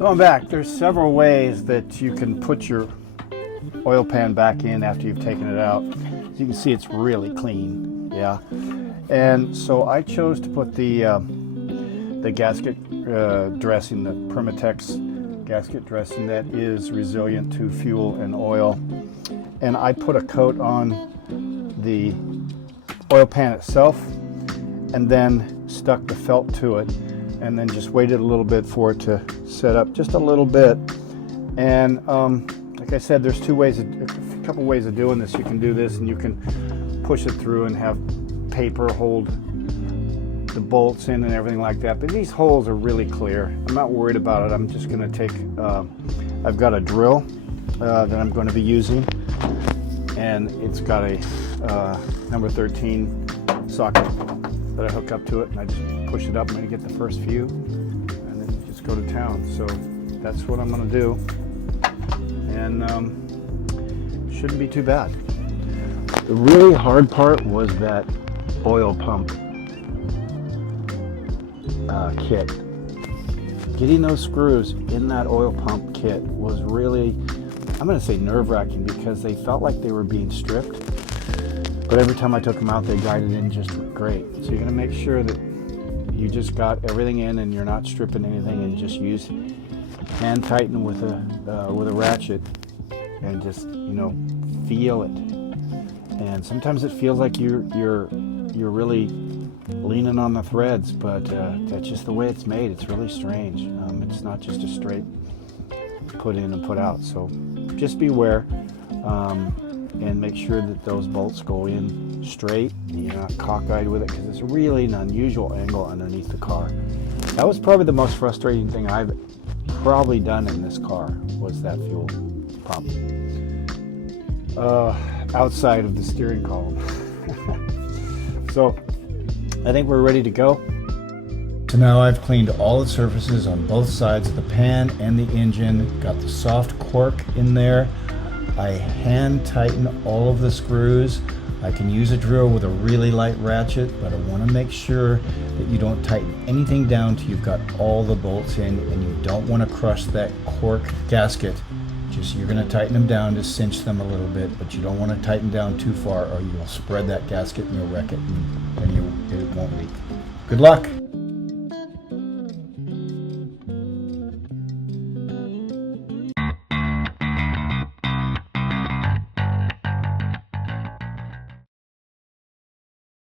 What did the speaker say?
So I'm back. There's several ways that you can put your oil pan back in after you've taken it out. As you can see, it's really clean. Yeah. And so I chose to put the gasket dressing, the Permatex gasket dressing that is resilient to fuel and oil. And I put a coat on the oil pan itself and then stuck the felt to it, and then just waited a little bit for it to set up just a little bit. And like I said, there's a couple ways of doing this. You can do this and you can push it through and have paper hold the bolts in and everything like that. But these holes are really clear. I'm not worried about it. I'm just going to take, I've got a drill that I'm going to be using, and it's got a number 13 socket that I hook up to it, and I just push it up. I'm going to get the first few and then just go to town. So that's what I'm going to do, and shouldn't be too bad. The really hard part was that oil pump kit. Getting those screws in that oil pump kit was really, I'm going to say, nerve-wracking, because they felt like they were being stripped. But every time I took them out, they guided in just great. So you're going to make sure that you just got everything in and you're not stripping anything, and just use hand tighten with a ratchet and just, you know, feel it. And sometimes it feels like you're really leaning on the threads, but that's just the way it's made. It's really strange. It's not just a straight put in and put out. So just beware. And make sure that those bolts go in straight and you're not cockeyed with it, because it's really an unusual angle underneath the car. That was probably the most frustrating thing I've probably done in this car, was that fuel pump. Outside of the steering column. So I think we're ready to go. So now I've cleaned all the surfaces on both sides of the pan and the engine, got the soft cork in there. I hand tighten all of the screws. I can use a drill with a really light ratchet, but I want to make sure that you don't tighten anything down till you've got all the bolts in, and you don't want to crush that cork gasket. Just, you're going to tighten them down to cinch them a little bit, but you don't want to tighten down too far, or you'll spread that gasket and you'll wreck it, and it won't leak. Good luck.